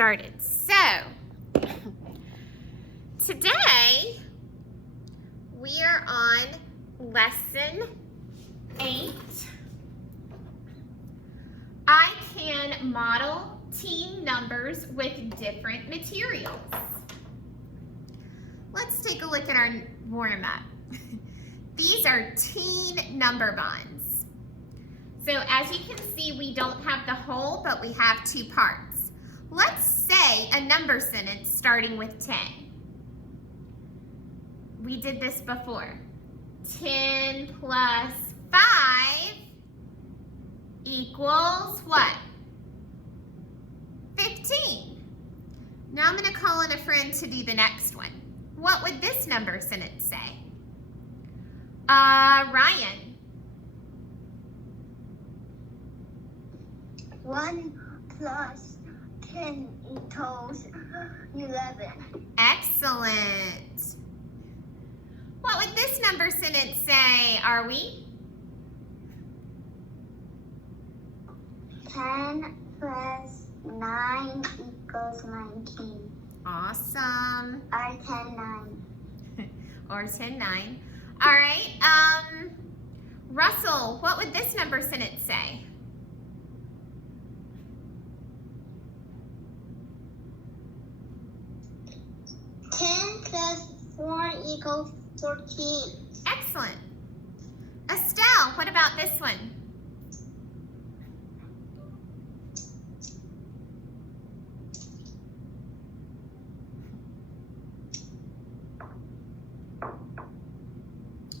started. So, today we are on lesson 8. I can model teen numbers with different materials. Let's take a look at our warm-up. These are teen number bonds. So as you can see, we don't have the whole, but we have 2 parts. Let's say a number sentence starting with 10. We did this before. 10 plus 5 equals what? 15. Now I'm going to call in a friend to do the next one. What would this number sentence say? Ryan. 1 plus 10 equals 11. Excellent. What would this number sentence say, are we? 10 plus 9 equals 19. Awesome. Or 10, 9. Or 10, 9. All right. Russell, what would this number sentence say? Plus 4 equals 14. Excellent. Estelle, what about this one?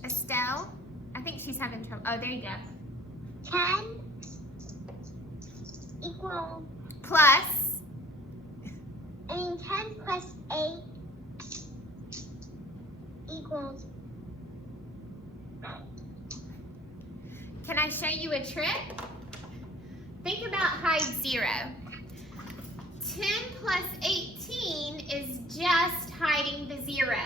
Estelle? I think she's having trouble. Oh, there you go. 10 equals, Plus. 10 plus 8 equals. Can I show you a trick? Think about hide 0. 10 plus 18 is just hiding the 0.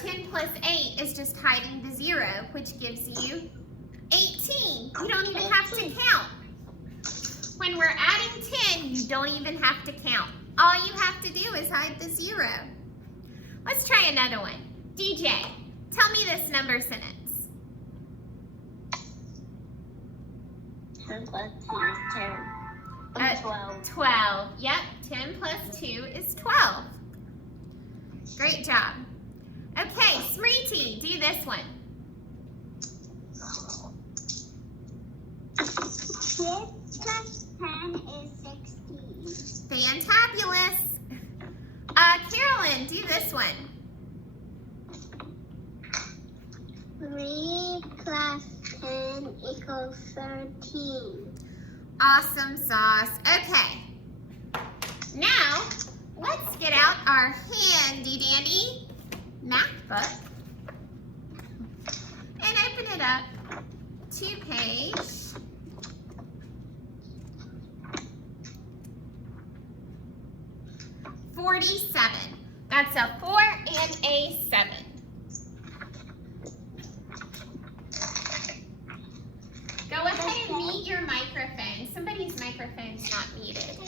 10 plus 8 is just hiding the 0, which gives you 18. You don't even have to count. When we're adding 10, you don't even have to count. All you have to do is hide the 0. Let's try another one. DJ, tell me this number sentence. 10 plus 2 is 10. 12. 12. Yep, 10 plus 2 is 12. Great job. Okay, Smriti, do this one. 6 plus 10 is 16. Fantabulous. Carolyn, do this one. 3 plus 10 equals 13. Awesome sauce. Okay. Now, let's get out our handy dandy math book and open it up to page 47. That's a 4 and a 7. Go ahead and mute your microphone. Somebody's microphone's not muted.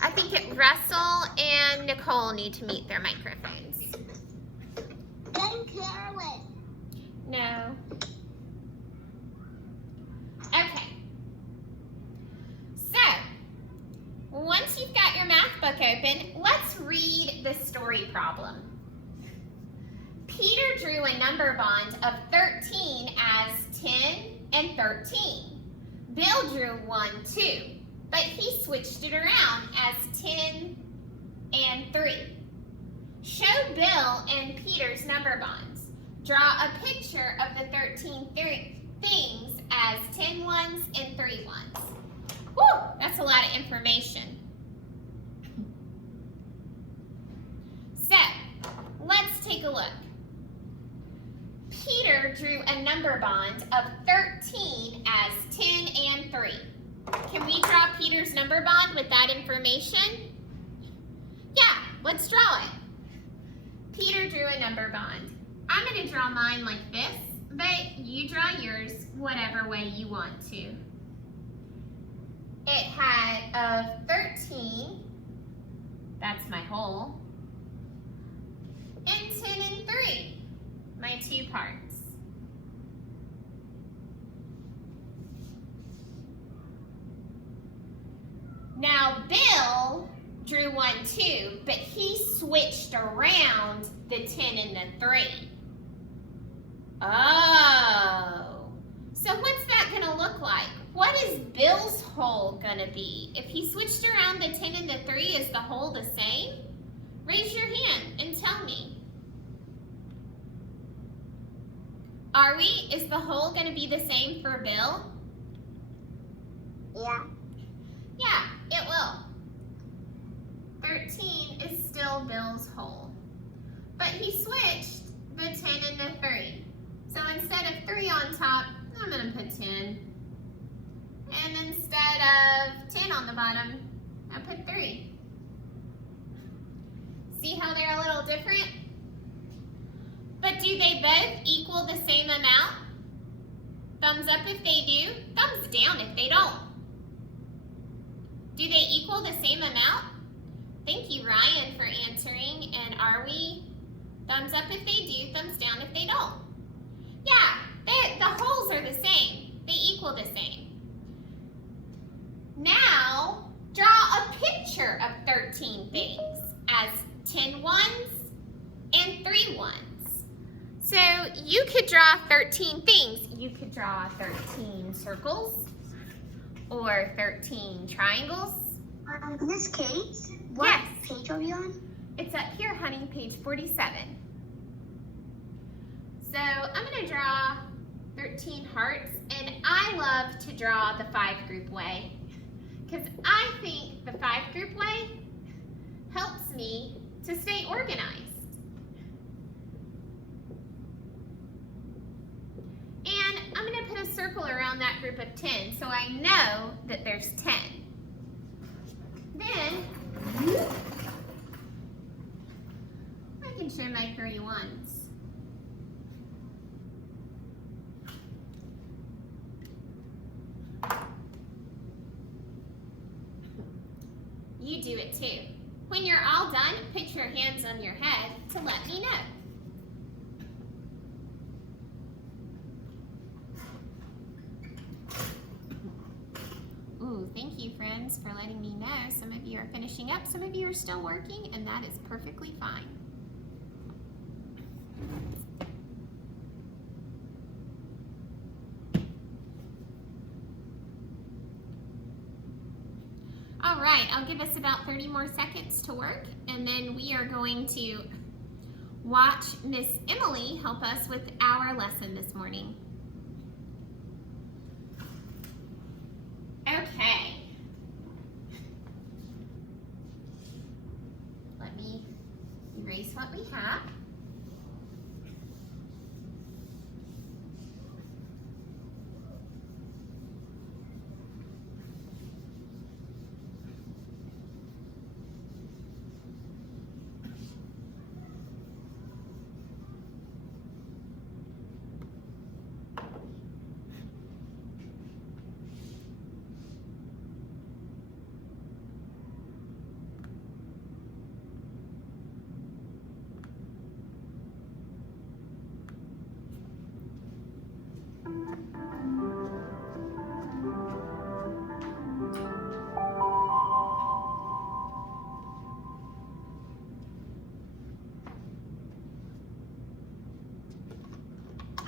I think Russell and Nicole need to mute their microphones. Then Carolyn. No. Okay. So, once you've got your math book open, let's read the story problem. Peter drew a number bond of 13 as 10 and 13. Bill drew one too, but he switched it around as 10 and 3. Show Bill and Peter's number bonds. Draw a picture of the 13 things as 10 ones and 3 ones. Woo, that's a lot of information. So, let's take a look. Peter drew a number bond of 13 as 10 and 3. Can we draw Peter's number bond with that information? Yeah, let's draw it. Peter drew a number bond. I'm going to draw mine like this, but you draw yours whatever way you want to. it had of 13, that's my whole, and 10 and 3, my 2 parts. Now Bill drew 1 too, but he switched around the 10 and the 3. Oh, so what's that gonna look like? What is Bill's hole gonna be? If he switched around the 10 and the 3, is the hole the same? Raise your hand and tell me. Are we? Is the hole gonna be the same for Bill? Yeah. Yeah, it will. 13 is still Bill's hole. But he switched the 10 and the 3. So instead of 3 on top, I'm going to put 10. And instead of 10 on the bottom, I put 3. See how they're a little different? But do they both equal the same amount? Thumbs up if they do, thumbs down if they don't. Do they equal the same amount? Thank you, Ryan, for answering. And are we? Thumbs up if they do, thumbs down if they don't. Yeah, the holes are the same. They equal the same. Now, draw a picture of 13 things as 10 ones and 3 ones. So you could draw 13 things. You could draw 13 circles or 13 triangles. Miss Kate, what Yes. page are you on? It's up here, honey, page 47. So I'm going to draw 13 hearts, and I love to draw the 5-group way because I think the 5-group way helps me to stay organized. And I'm going to put a circle around that group of 10 so I know that there's 10. Then I can show my 3 ones. You do it too. When you're all done, put your hands on your head to let me know. Ooh, thank you, friends, for letting me know. Some of you are finishing up, some of you are still working, and that is perfectly fine. All right, I'll give us about 30 more seconds to work, and then we are going to watch Miss Emily help us with our lesson this morning. Okay. Let me erase what we have.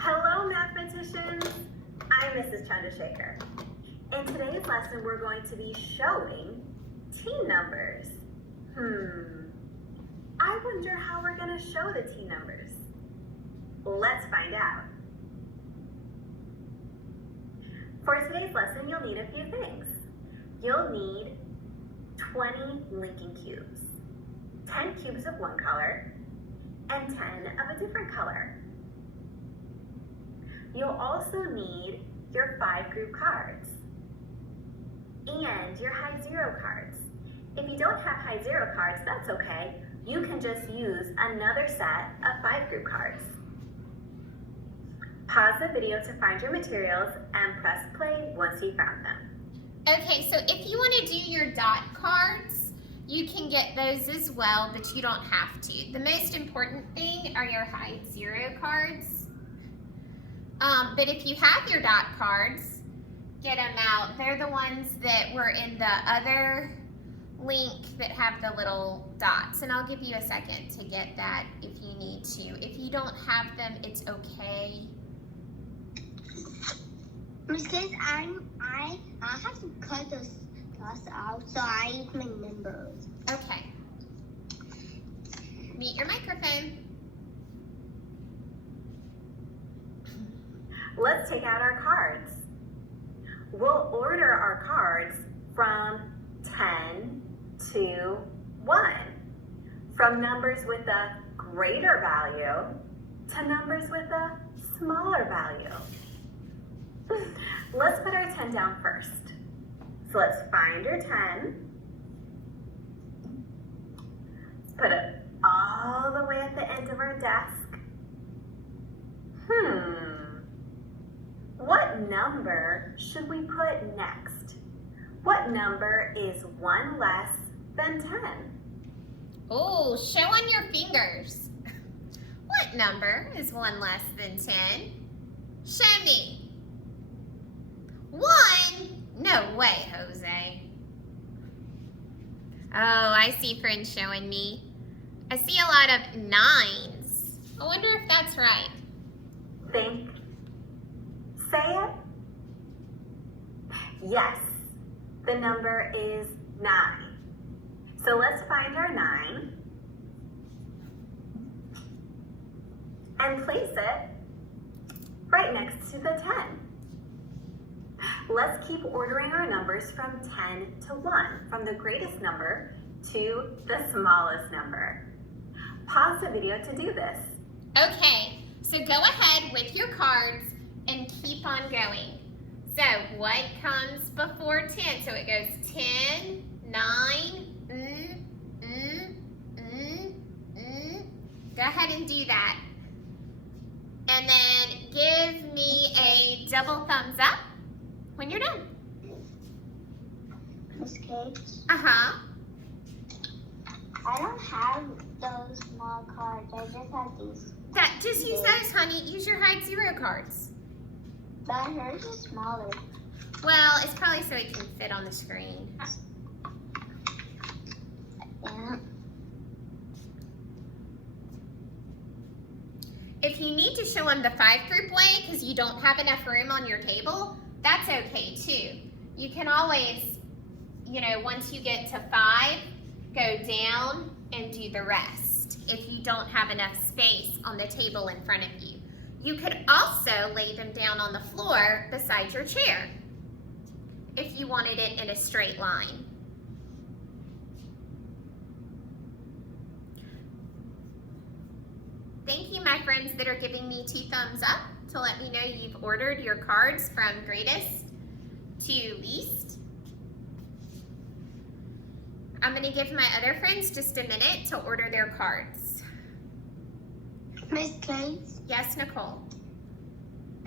Hello, mathematicians. I'm Mrs. Chandrasekhar. In today's lesson, we're going to be showing team numbers. I wonder how we're going to show the team numbers. Let's find out. For today's lesson, you'll need a few things. You'll need 20 linking cubes, 10 cubes of one color, and 10 of a different color. You'll also need your 5-group cards and your high zero cards. If you don't have high zero cards, that's okay. You can just use another set of 5-group cards. Pause the video to find your materials and press play once you found them. Okay, so if you want to do your dot cards, you can get those as well, but you don't have to. The most important thing are your hide 0 cards. But if you have your dot cards, get them out. They're the ones that were in the other link that have the little dots, and I'll give you a second to get that if you need to. If you don't have them, it's okay. Miss Kate, I have to cut those dots out, so I use my numbers. Okay. Meet your microphone. Let's take out our cards. We'll order our cards from 10 to 1. From numbers with a greater value to numbers with a smaller value. Let's put our 10 down first. So let's find your 10. Let's put it all the way at the end of our desk. What number should we put next? What number is 1 less than 10? Oh, show on your fingers. What number is 1 less than 10? Show me. 1? No way, Jose. Oh, I see friends showing me. I see a lot of 9s. I wonder if that's right. Think. Say it. Yes, the number is 9. So let's find our 9 and place it right next to the 10. Let's keep ordering our numbers from 10 to 1, from the greatest number to the smallest number. Pause the video to do this. Okay, so go ahead with your cards and keep on going. So what comes before 10? So it goes 10, 9, Go ahead and do that. And then give me a double thumbs up when you're done. Miss Kate, Uh-huh. I don't have those small cards. I just have these. Just use those, honey. Use your hide 0 cards. But hers is smaller. Well, it's probably so it can fit on the screen. Yeah. If you need to show them the 5 group way because you don't have enough room on your table, that's okay too. You can always, once you get to 5, go down and do the rest if you don't have enough space on the table in front of you. You could also lay them down on the floor beside your chair if you wanted it in a straight line. Thank you, my friends that are giving me 2 thumbs up to let me know you've ordered your cards from greatest to least. I'm going to give my other friends just a minute to order their cards. Miss Kate, Yes, Nicole?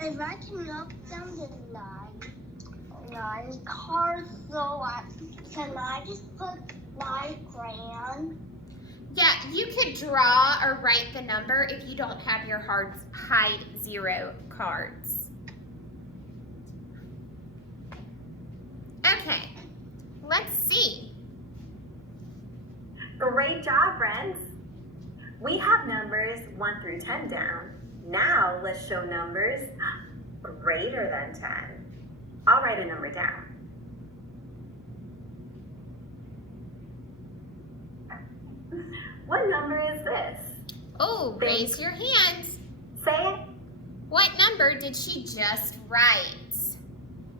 if I can knock down the nine cards, can I just put 9 crayon? Yeah, you could draw or write the number if you don't have your hide 0 cards. Okay, let's see. Great job, friends. We have numbers 1 through 10 down. Now let's show numbers greater than 10. I'll write a number down. What number is this? Oh, raise your hands. Say it. What number did she just write?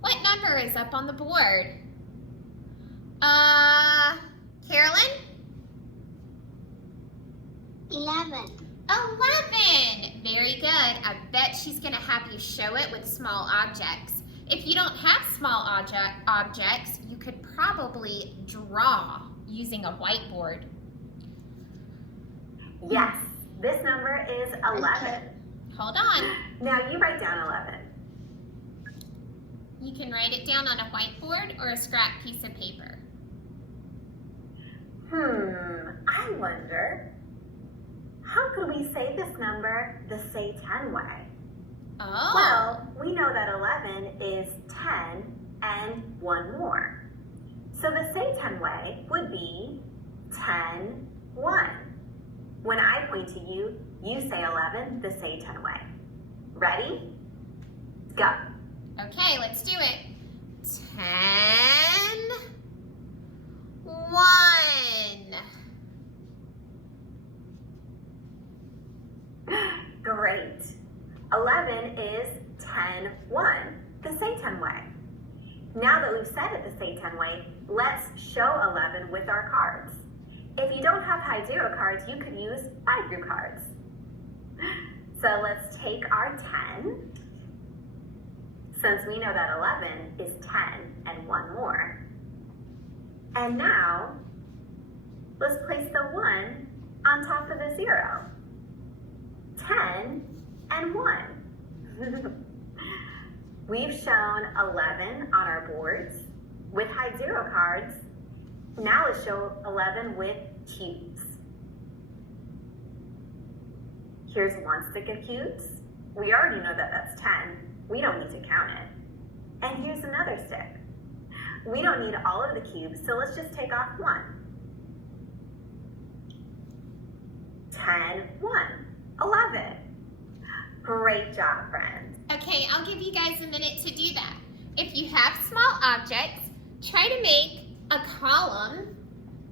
What number is up on the board? Carolyn? 11. 11. Very good. I bet she's going to have you show it with small objects. If you don't have small objects, you could probably draw using a whiteboard. Yes, this number is 11. Hold on. Now you write down 11. You can write it down on a whiteboard or a scrap piece of paper. I wonder, how could we say this number the say 10 way? Oh. Well, we know that 11 is 10 and one more. So the say 10 way would be 10, 1. When I point to you, you say 11 the say 10 way. Ready? Go. Okay, let's do it. 10, 1. Great. 11 is 10, 1, the say 10 way. Now that we've said it the say 10 way, let's show 11 with our cards. If you don't have high zero cards, you could use 5 group cards. So let's take our 10, since we know that 11 is 10 and one more. And now, let's place the 1 on top of the 0. 10 and 1. We've shown 11 on our boards with high zero cards. Now let's show 11 with cubes. Here's one stick of cubes. We already know that that's 10. We don't need to count it. And here's another stick. We don't need all of the cubes, so let's just take off 1. 10, 1, 11. Great job, friends. Okay, I'll give you guys a minute to do that. If you have small objects, try to make a column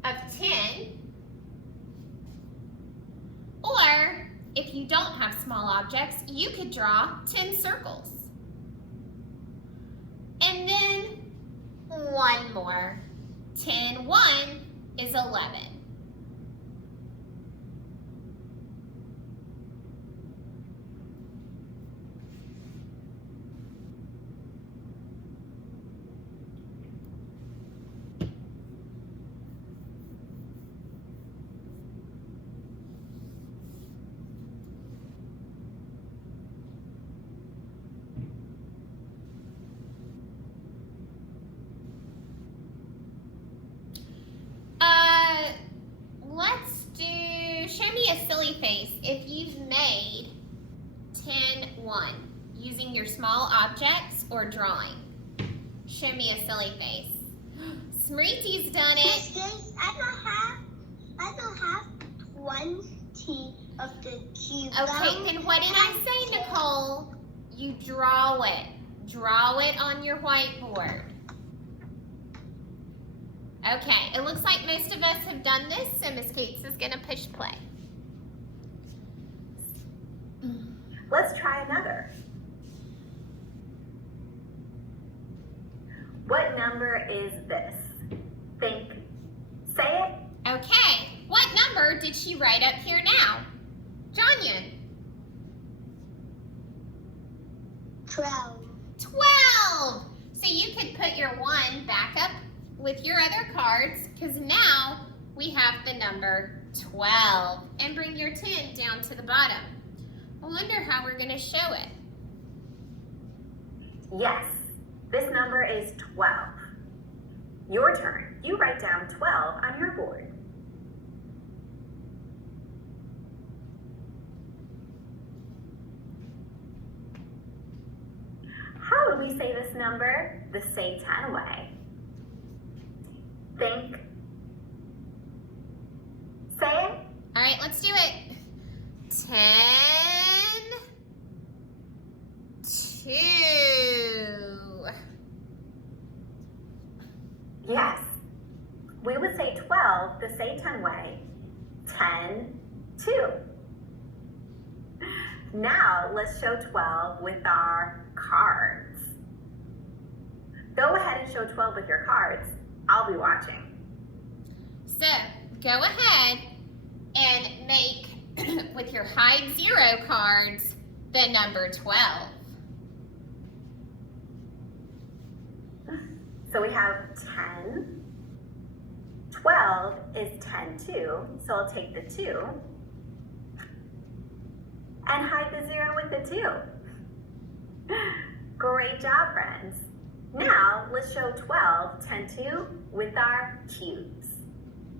of 10. Or, if you don't have small objects, you could draw 10 circles. And then one more. 10, 1 is 11. Show me a silly face if you've made 10, 1 using your small objects or drawing. Show me a silly face. Smriti's done it. I don't have 20 of the cube. Okay, then what did I say, Nicole? You draw it. Draw it on your whiteboard. Okay, it looks like most of us have done this, so Miss Gates is gonna push play. Let's try another. What number is this? Think. Say it. Okay, what number did she write up here now? Jonyan. 12. 12! So you could put your 1 back up with your other cards, because now we have the number 12. And bring your 10 down to the bottom. I wonder how we're going to show it. Yes, this number is 12. Your turn. You write down 12 on your board. How would we say this number the say 10 way? Think. Say it. All right, let's do it. 10, 2. Yes. We would say 12 the say 10 way. 10, 2. Now let's show 12 with our cards. Go ahead and show 12 with your cards. I'll be watching. So, go ahead and make, with your hide 0 cards, the number 12. So we have 10. 12 is 10 too, so I'll take the 2 and hide the 0 with the 2. Great job, friends. Now, let's show 12, 10, 2 with our cubes.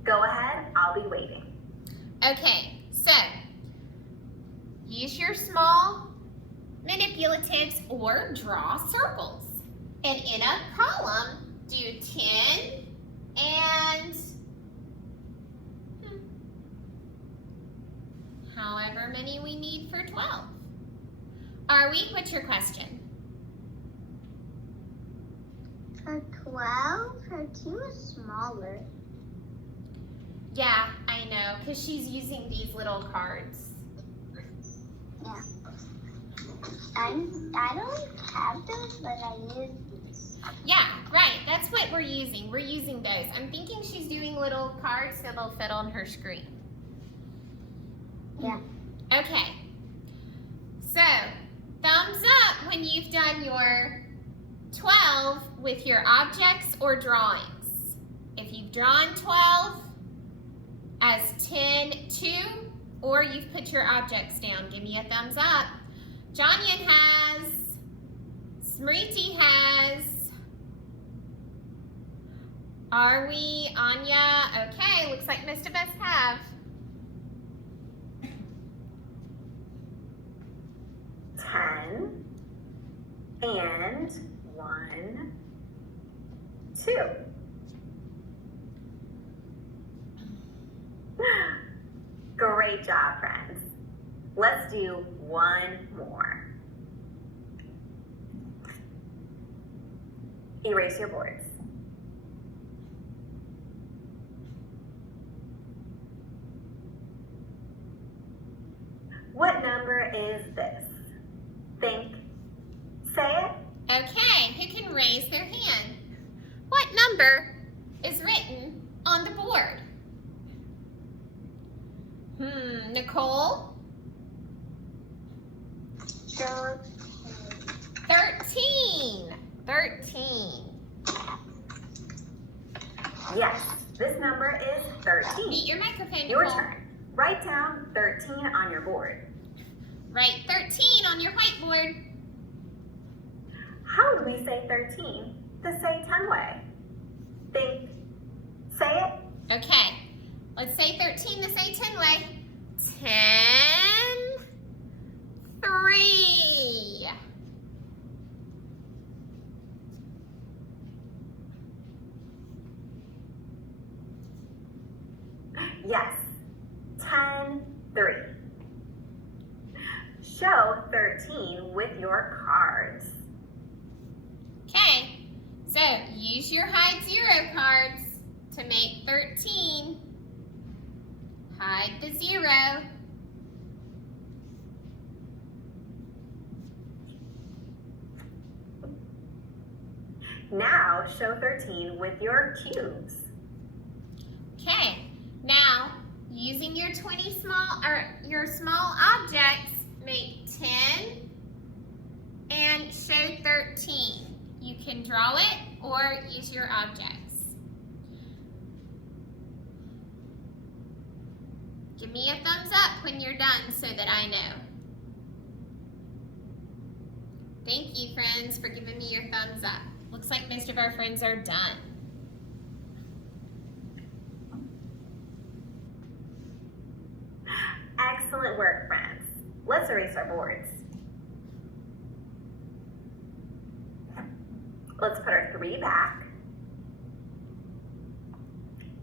Go ahead, I'll be waiting. Okay, so use your small manipulatives or draw circles. And in a column, do 10 and however many we need for 12. Are we? What's your question? For 12, her 2 is smaller. Yeah, I know, because she's using these little cards. Yeah. I don't have those, but I use these. Yeah, right. That's what we're using. We're using those. I'm thinking she's doing little cards so they'll fit on her screen. Yeah. Okay. So, thumbs up when you've done your 12 with your objects or drawings. If you've drawn 12 as 10, 2, or you've put your objects down, give me a thumbs up. Jonyan has, Smriti has, are we, Anya? Okay, looks like most of us have. And 1, 2. Great job, friends. Let's do one more. Erase your boards. What number is this? Think. Say it. Okay, who can raise their hand? What number is written on the board? Nicole? 13. 13. Yes, this number is 13. Beat your microphone, Your Nicole. turn. Write down 13 on your board. Write 13 on your whiteboard. How do we say 13 the say 10 way? Think. Say it. Okay, let's say 13 the say 10 way. 10, 3. Yes. 10, 3. Show 13 with your cards. Okay, so use your hide 0 cards to make 13. Hide the 0. Now show 13 with your cubes. Okay, now using your 20 small or your small objects, make 10 and show 13. You can draw it or use your objects. Give me a thumbs up when you're done so that I know. Thank you, friends, for giving me your thumbs up. Looks like most of our friends are done. Excellent work, friends. Let's erase our boards. Let's put our 3 back.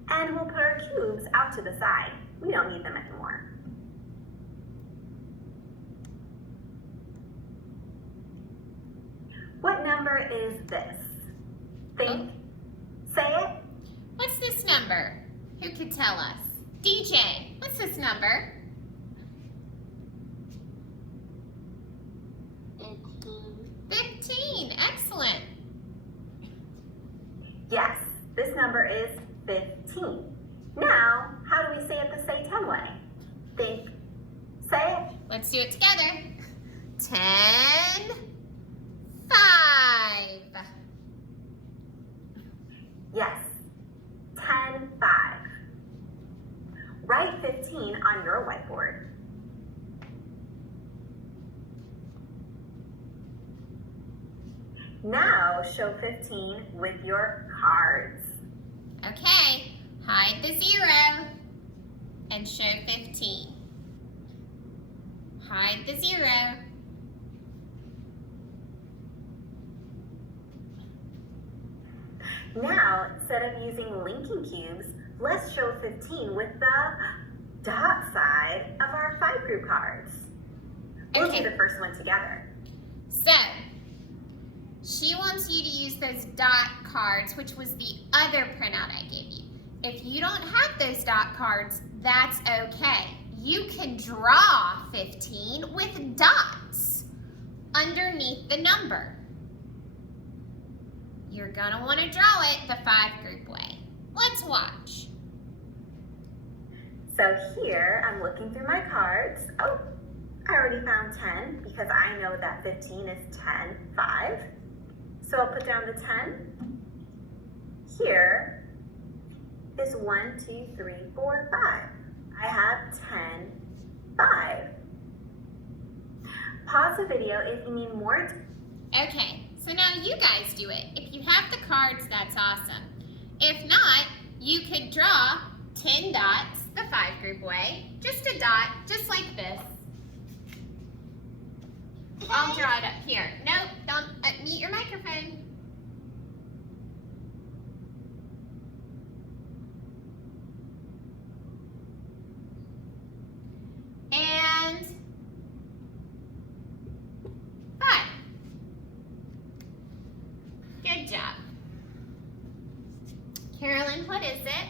And we'll put our cubes out to the side. We don't need them anymore. What number is this? Think. Say it. What's this number? Who could tell us? DJ, what's this number? 15. Excellent. Yes, this number is 15. Now, how do we say it the say 10 way? Think. Say it. Let's do it together. 10, 5. Yes. 10, 5. Write 15 on your whiteboard. Now Now show 15 with your cards. Okay, hide the 0 and show 15. Hide the 0. Now, instead of using linking cubes, let's show 15 with the dot side of our 5 group cards. We'll Okay. do the first one together. So, she wants you to use those dot cards, which was the other printout I gave you. If you don't have those dot cards, that's okay. You can draw 15 with dots underneath the number. You're gonna wanna draw it the 5 group way. Let's watch. So here, I'm looking through my cards. Oh, I already found 10 because I know that 15 is 10, 5. So I'll put down the 10. Here is 1, 2, 3, 4, 5. I have 10, 5. Pause the video if you need more. Okay, so now you guys do it. If you have the cards, that's awesome. If not, you could draw 10 dots the 5 group way. Just a dot, just like this. I'll draw it up here. Nope, don't mute your microphone. And 5. Good job. Carolyn, what is it?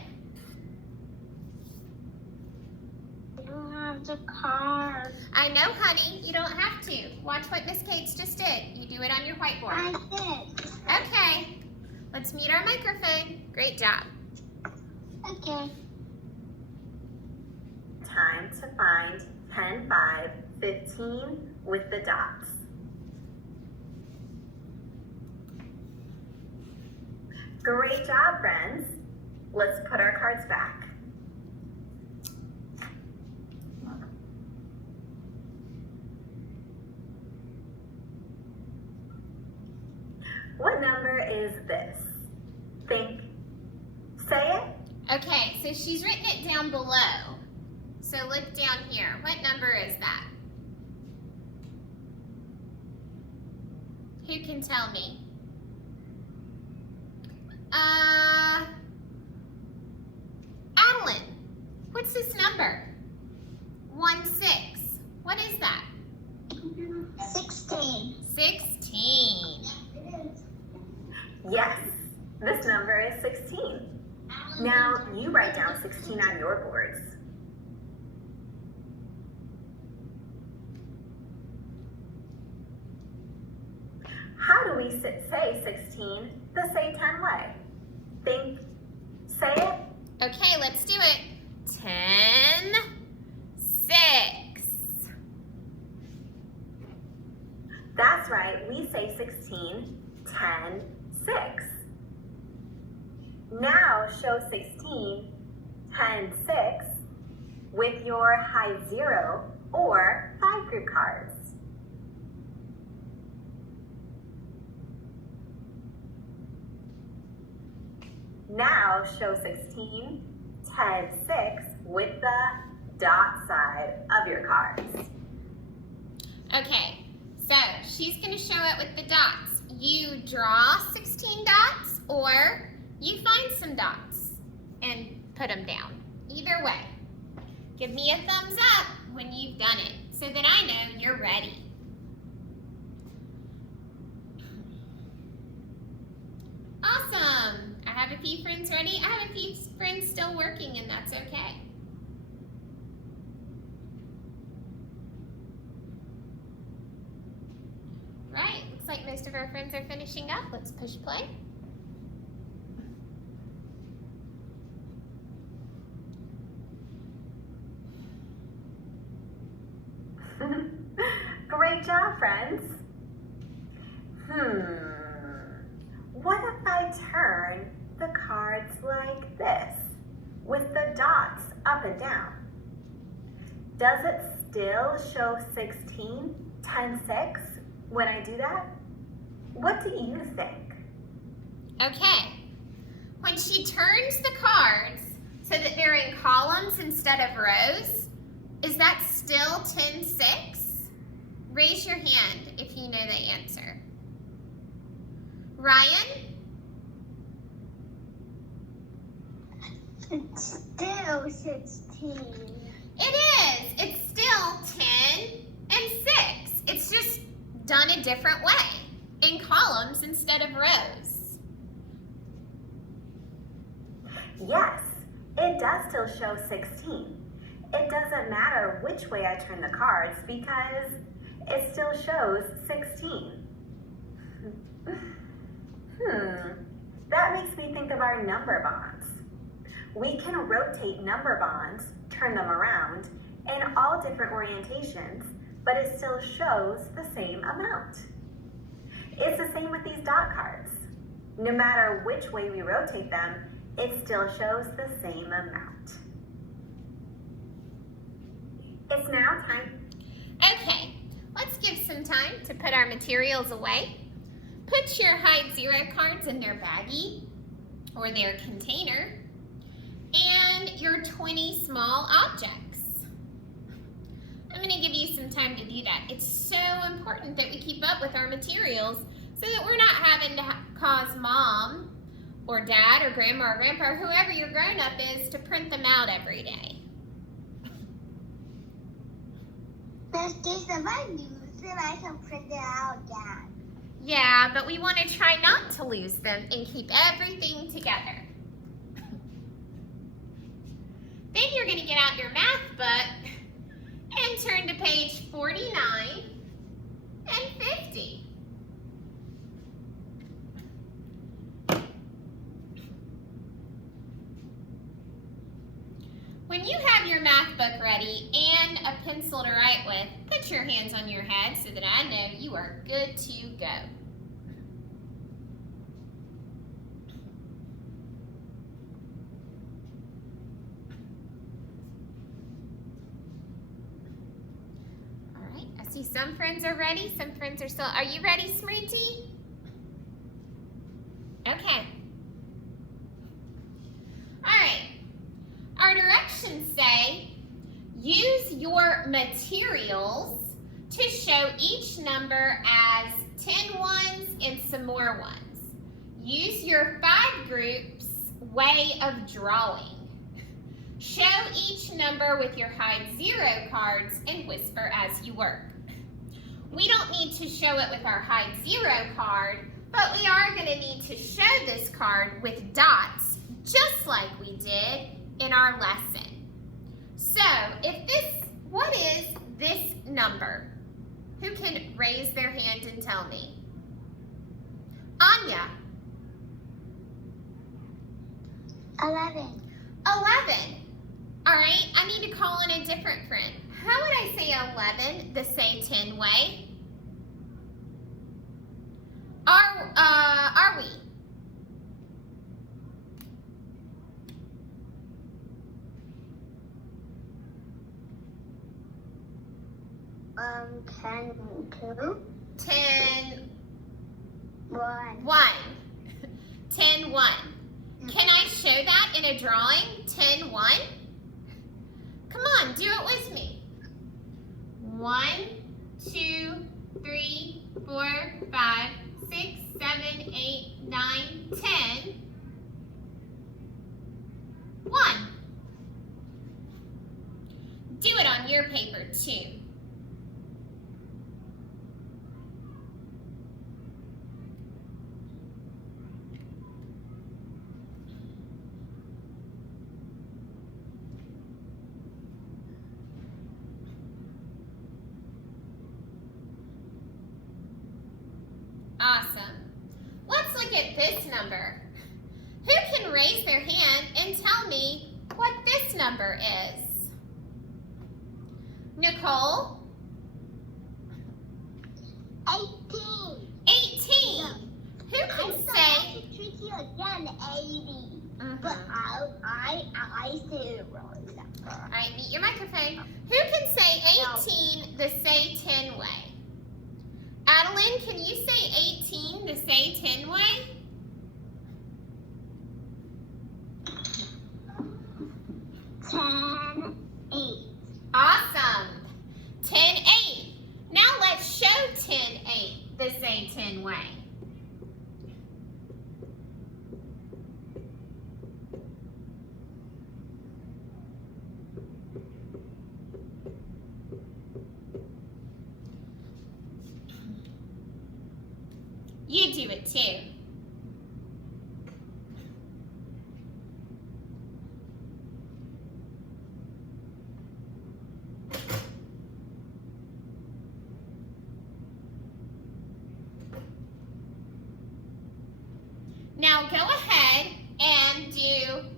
I don't have the card. I know, honey, you don't have to. Watch what Miss Kate's just did. You do it on your whiteboard. I did. Okay, let's mute our microphone. Great job. Okay. Time to find 10, 5, 15 with the dots. Great job, friends. Let's put our cards back. What number is this? Think. Say it. Okay, so she's written it down below. So look down here. What number is that? Who can tell me? Adeline, what's this number? 16. What is that? 16. 16. Yes, this number is 16. Now you write down 16 on your boards. How do we say 16 the say 10 way? Think, say it. Okay, let's do it. 10, 6. That's right, we say 16, 10, 6. Now show 16, 10, 6 with your high 0 or 5 group cards. Now show 16, 10, 6 with the dot side of your cards. Okay, so she's going to show it with the dots. You draw 16 dots or you find some dots and put them down. Either way, give me a thumbs up when you've done it so that I know you're ready. Awesome. I have a few friends ready. I have a few friends still working, and that's okay. Right, looks like most of our friends are finishing up. Let's push play. Great job, friends. What if I turn the cards like this, with the dots up and down? Does it still show 16, 10, 6 when I do that? What do you think? Okay. When she turns the cards so that they're in columns instead of rows, is that still 10-6? Raise your hand if you know the answer. Ryan? It's still 16. It is. It's still 10 and 6. It's just done a different way, in columns instead of rows. Yes, it does still show 16. It doesn't matter which way I turn the cards because it still shows 16. That makes me think of our number bonds. We can rotate number bonds, turn them around, in all different orientations, but it still shows the same amount. It's the same with these dot cards. No matter which way we rotate them, it still shows the same amount. It's now time. Okay, let's give some time to put our materials away. Put your hide 0 cards in their baggie or their container and your 20 small objects. I'm going to give you some time to do that. It's so important that we keep up with our materials so that we're not having to cause mom or dad or grandma or grandpa or whoever your grown-up is to print them out every day. There's just if I lose them, I can print it out, Dad. Yeah, but we want to try not to lose them and keep everything together. Then you're going to get out your math book and turn to page 49 and 50. When you have your math book ready and a pencil to write with, put your hands on your head so that I know you are good to go. All right, I see some friends are ready, some friends are still. Are you ready, Smriti? Okay. All right. Our directions say, use your materials to show each number as 10 ones and some more ones. Use your 5 groups way of drawing. Show each number with your hide 0 cards and whisper as you work. We don't need to show it with our hide 0 card, but we are going to need to show this card with dots, just like we did in our lesson. So, what is this number? Who can raise their hand and tell me? Anya. 11. 11. All right, I need to call in a different friend. How would I say 11 the say 10 way? Are we? 10, 2, 10, 1. 1. 10, 1. Can I show that in a drawing? 10, 1? Come on, do it with me. 1, 2, 3, 4, 5, 6, 7, 8, 9, 10. 1. Do it on your paper too. Awesome. Let's look at this number. Who can raise their hand and tell me what this number is? Nicole? 18. 18. Who can say? Tricky again, 80. But I say it wrong. All right, meet your microphone. Who can say 18 the say 10 way? Adeline, can you say 18 the say 10 way? 10, 8. Awesome. 10, 8. Now let's show 10, 8 the say 10 way. You do it too. Now go ahead and do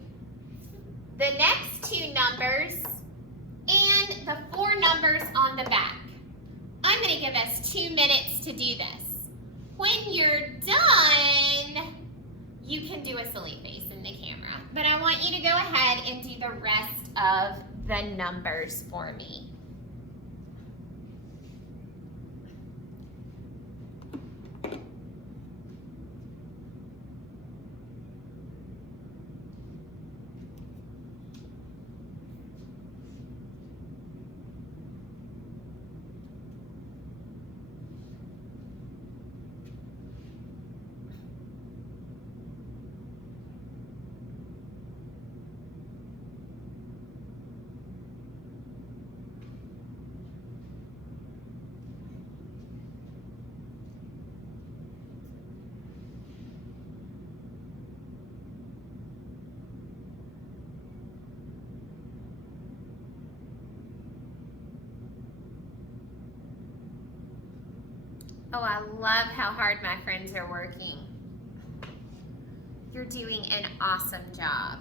the next two numbers and the 4 numbers on the back. I'm going to give us 2 minutes to do this. When you're done, you can do a silly face in the camera, but I want you to go ahead and do the rest of the numbers for me. Oh, I love how hard my friends are working. You're doing an awesome job.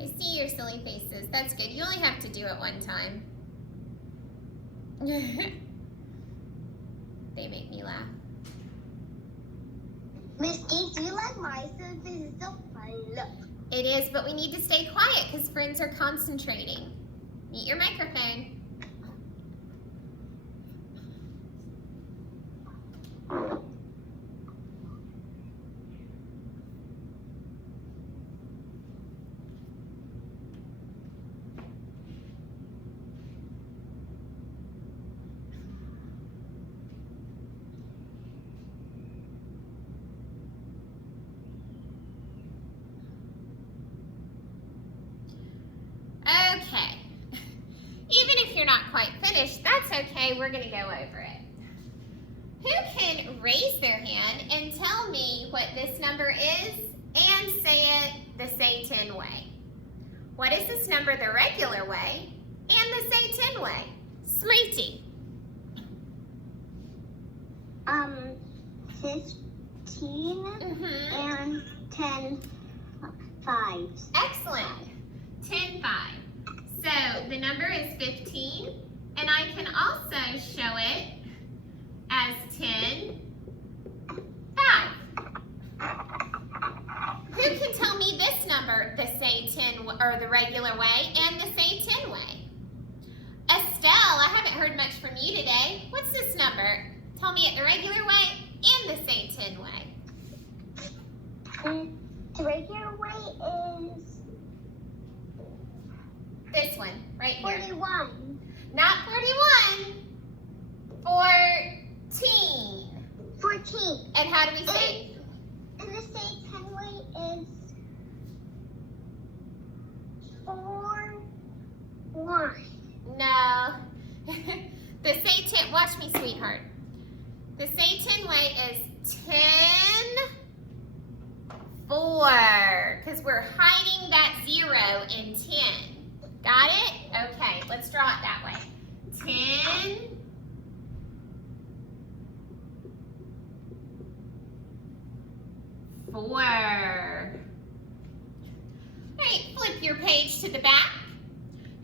I see your silly faces. That's good. You only have to do it one time. They make me laugh. Miss Kate, do you like my silly face? It's so funny. Look. It is, but we need to stay quiet because friends are concentrating. Mute your microphone. Okay. Even if you're not quite finished, that's okay. We're going to go over it. Who can raise their hand and tell me what this number is and say it the say 10 way? What is this number the regular way and the say 10 way? Smriti. 15 and 10 fives. Excellent. 10, 5. So the number is 15, and I can also show it as 10, 5. Who can tell me this number, the say 10 or the regular way and the say 10 way? Estelle, I haven't heard much from you today. What's this number? Tell me it the regular way and the say 10 way. The regular way is This one, right here. 41. Not 41. 14. 14. And how do we say? And the say 10 way is 4, 1. No. The say 10, watch me, sweetheart. The say 10 way is 10, 4. Because we're hiding that 0 in 10. Got it? Okay, let's draw it that way. 10, 4. All right, flip your page to the back.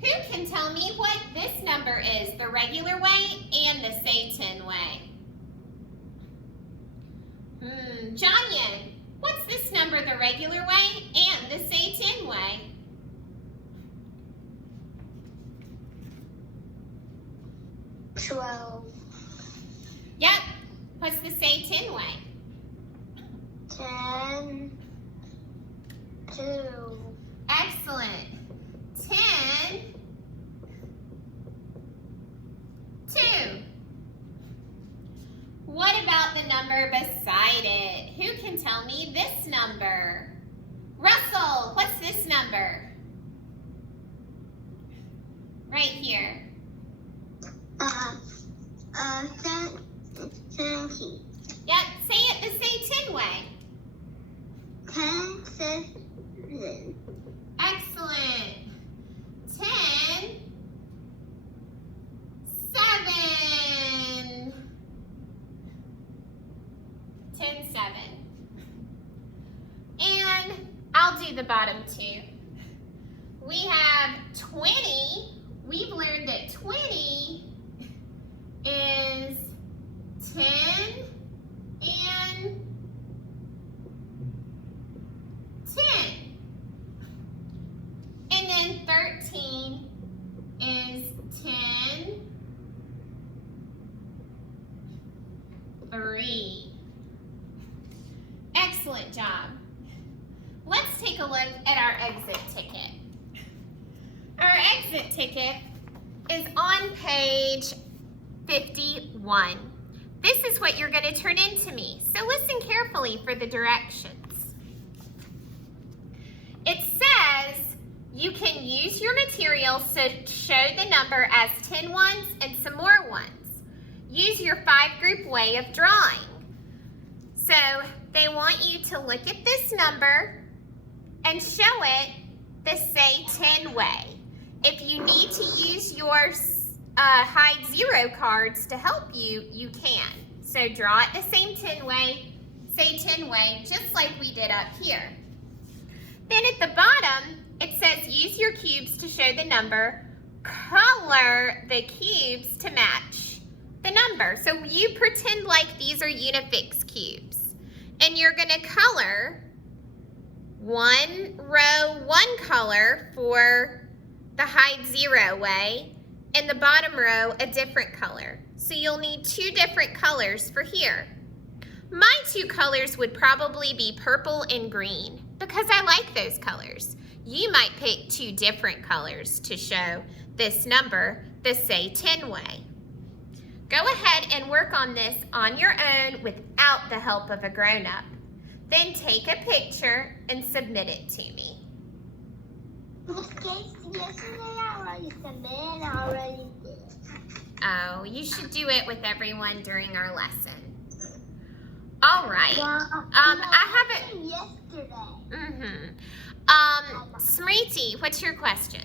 Who can tell me what this number is, the regular way and the say 10 way? Janya, What's this number the regular way and the say 10 way? Yep. What's the say 10 way? 10, 2. Excellent. 10, 2. What about the number beside it? Who can tell me this number? Russell, what's this number? Right here. 70. Yep, say it the say 10 way. 10, 7. Excellent. 10, 7. 10, 7. And I'll do the bottom two. We have 20. We've learned that 20 is 10 and 10. And then 13 is 10, 3. Excellent job. Let's take a look at our exit ticket. Our exit ticket is on page 51. This is what you're going to turn in to me, so listen carefully for the directions. It says you can use your materials to show the number as 10 ones and some more ones. Use your 5-group way of drawing. So they want you to look at this number and show it the say 10 way. If you need to use your hide 0 cards to help you, you can. So draw it the same 10 way, say 10 way, just like we did up here. Then at the bottom, it says use your cubes to show the number, color the cubes to match the number. So you pretend like these are Unifix cubes. And you're gonna color one row, one color for the hide 0 way, and the bottom row a different color. So you'll need 2 different colors for here. My 2 colors would probably be purple and green because I like those colors. You might pick 2 different colors to show this number the say 10 way. Go ahead and work on this on your own without the help of a grown-up. Then take a picture and submit it to me. Yesterday I already submitted, I already did. Oh, you should do it with everyone during our lesson. All right. I have it yesterday. Smriti, what's your question?